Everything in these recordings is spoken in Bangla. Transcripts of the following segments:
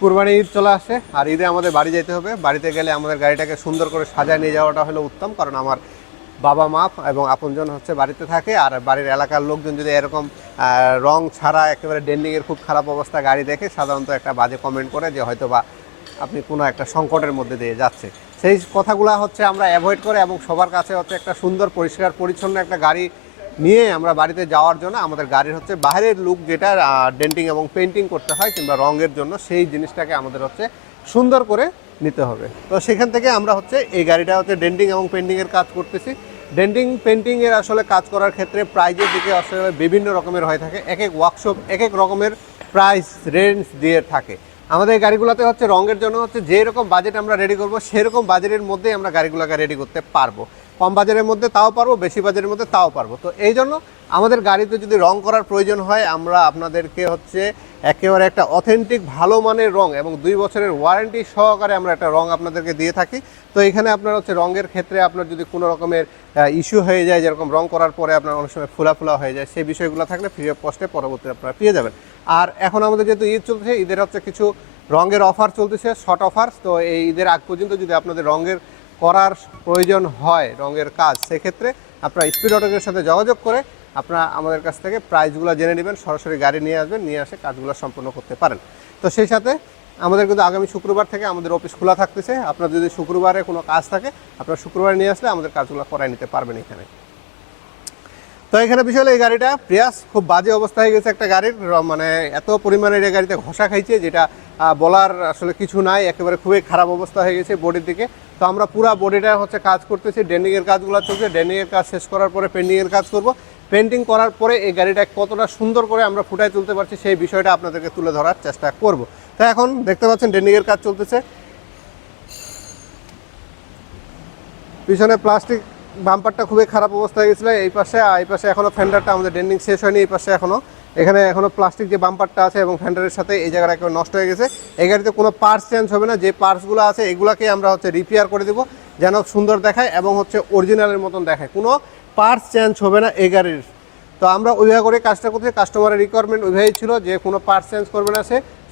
কুরবানি ঈদ চলে আসে আর ঈদে আমাদের বাড়ি যেতে হবে। বাড়িতে গেলে আমাদের গাড়িটাকে সুন্দর করে সাজায় নিয়ে যাওয়াটা হলো উত্তম, কারণ আমার বাবা মা এবং আপনজন হচ্ছে বাড়িতে থাকে। আর বাড়ির এলাকার লোকজন যদি এরকম রং ছাড়া একেবারে ডেন্ডিংয়ের খুব খারাপ অবস্থা গাড়ি দেখে, সাধারণত একটা বাজে কমেন্ট করে যে হয়তো বা আপনি কোনো একটা সংকটের মধ্যে দিয়ে যাচ্ছে। সেই কথাগুলো হচ্ছে আমরা অ্যাভয়েড করে এবং সবার কাছে হচ্ছে একটা সুন্দর পরিষ্কার পরিচ্ছন্ন একটা গাড়ি নিয়ে আমরা বাড়িতে যাওয়ার জন্য আমাদের গাড়ির হচ্ছে বাইরের লুক যেটা ডেন্টিং এবং পেন্টিং করতে হয় কিংবা রঙের জন্য, সেই জিনিসটাকে আমাদের হচ্ছে সুন্দর করে নিতে হবে। তো সেখান থেকে আমরা হচ্ছে এই গাড়িটা হচ্ছে ডেন্টিং এবং পেন্টিংয়ের কাজ করতেছি। ডেন্টিং পেন্টিংয়ের আসলে কাজ করার ক্ষেত্রে প্রাইজের দিকে আসলে বিভিন্ন রকমের হয়ে থাকে। এক এক ওয়ার্কশপ এক এক রকমের প্রাইস রেঞ্জ দিয়ে থাকে। আমাদের এই গাড়িগুলোতে হচ্ছে রঙের জন্য হচ্ছে যেরকম বাজেট আমরা রেডি করবো সেরকম বাজেটের মধ্যেই আমরা গাড়িগুলোকে রেডি করতে পারবো। কম বাজারের মধ্যে তাও পারবো, বেশি বাজারের মধ্যে তাও পারবো। তো এই জন্য আমাদের গাড়িতে যদি রং করার প্রয়োজন হয়, আমরা আপনাদেরকে হচ্ছে একেবারে একটা অথেন্টিক ভালো মানের রং এবং 2 বছরের ওয়ারেন্টি সহকারে আমরা একটা রং আপনাদেরকে দিয়ে থাকি। তো এখানে আপনার হচ্ছে রঙের ক্ষেত্রে আপনার যদি কোনো রকমের ইস্যু হয়ে যায়, যেরকম রং করার পরে আপনার অনেক সময় ফোলা হয়ে যায়, সেই বিষয়গুলো থাকলে ফ্রি অফ কস্টে পরবর্তীতে আপনারা পেয়ে যাবেন। আর এখন আমাদের যেহেতু ঈদ চলছে, ঈদের হচ্ছে কিছু রঙের অফার চলতেছে, শর্ট অফার। তো এই ঈদের আগ পর্যন্ত যদি আপনাদের রঙের করার প্রয়োজন হয় রঙের কাজ, সেক্ষেত্রে আপনারা স্পিড অটোকের সাথে যোগাযোগ করে আপনারা আমাদের কাছ থেকে প্রাইসগুলো জেনে নেবেন, সরাসরি গাড়ি নিয়ে আসবেন, নিয়ে আসে কাজগুলো সম্পন্ন করতে পারেন। তো সেই সাথে আমাদের কিন্তু আগামী শুক্রবার থেকে আমাদের অফিস খোলা থাকতেছে। আপনার যদি শুক্রবারে কোনো কাজ থাকে, আপনারা শুক্রবারে নিয়ে আসলে আমাদের কাজগুলো করাই নিতে পারবেন এখানে। তো এখানে বিষয় হলো এই গাড়িটা প্রিয়াস খুব বাজে অবস্থা হয়ে গেছে একটা গাড়ির, মানে এত পরিমাণের এই গাড়িতে ঘষা খাইছে যেটা বলার আসলে কিছু নাই। একেবারে খুবই খারাপ অবস্থা হয়ে গেছে বডির দিকে। তো আমরা পুরো বডিটা হচ্ছে কাজ করতেছি, ডেন্ডিংয়ের কাজগুলো চলছে। ডেন্ডিংয়ের কাজ শেষ করার পরে পেন্টিংয়ের কাজ করব। পেন্টিং করার পরে এই গাড়িটা কতটা সুন্দর করে আমরা ফুটায় তুলতে পারছি সেই বিষয়টা আপনাদেরকে তুলে ধরার চেষ্টা করব। তো এখন দেখতে পাচ্ছেন ডেন্ডিংয়ের কাজ চলতেছে। পিছনে প্লাস্টিক বাম্পারটা খুবই খারাপ অবস্থা হয়ে গেছিলো। এই পাশে এখনও ফেন্ডারটা আমাদের ডেন্ডিং শেষ হয়নি। এই পাশে এখনও প্লাস্টিক যে বাম্পারটা আছে এবং ফেন্ডারের সাথে এই জায়গাটা একেবারে নষ্ট হয়ে গেছে। এই গাড়িতে কোনো পার্টস চেঞ্জ হবে না। যে পার্টসগুলো আছে এগুলোকে আমরা হচ্ছে রিপেয়ার করে দেবো যেন সুন্দর দেখায় এবং হচ্ছে অরিজিনালের মতন দেখায়। কোনো পার্টস চেঞ্জ হবে না এই গাড়ির। তো আমরা ওইভাবে করে কাজটা করছি। কাস্টমারের রিকোয়ারমেন্ট ওইভাবেই ছিল যে কোনো পার্টস চেঞ্জ করবে না,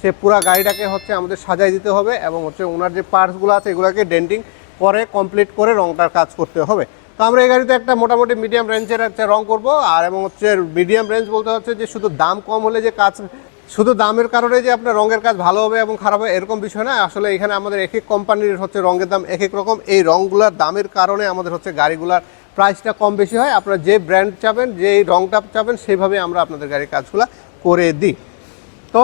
সে পুরো গাড়িটাকে হচ্ছে আমাদের সাজাই দিতে হবে এবং হচ্ছে ওনার যে পার্টসগুলো আছে এগুলোকে ডেন্টিং করে কমপ্লিট করে রংটার কাজ করতে হবে। তো আমরা এই গাড়িতে একটা মোটামুটি মিডিয়াম রেঞ্জের একটা রং করবো। আর এবং হচ্ছে মিডিয়াম রেঞ্জ বলতে হচ্ছে যে শুধু দাম কম হলে যে কাজ, শুধু দামের কারণে যে আপনার রঙের কাজ ভালো হবে এবং খারাপ হবে এরকম বিষয় না। আসলে এখানে আমাদের এক এক কোম্পানির হচ্ছে রঙের দাম এক এক রকম। এই রঙগুলোর দামের কারণে আমাদের হচ্ছে গাড়িগুলোর প্রাইসটা কম বেশি হয়। আপনারা যে ব্র্যান্ড চাবেন, যে রঙটা চাবেন, সেইভাবে আমরা আপনাদের গাড়ির কাজগুলো করে দিই। তো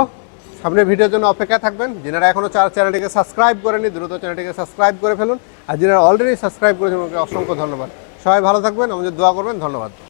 সামনের ভিডিওর জন্য অপেক্ষা থাকবেন। যারা এখনও চ্যানেলটিকে সাবস্ক্রাইব করেনি দ্রুত চ্যানেলটিকে সাবস্ক্রাইব করে ফেলুন। আর যারা অলরেডি সাবস্ক্রাইব করেছেন ওকে অসংখ্য ধন্যবাদ। সবাই ভালো থাকবেন, আমাদের দোয়া করবেন। ধন্যবাদ।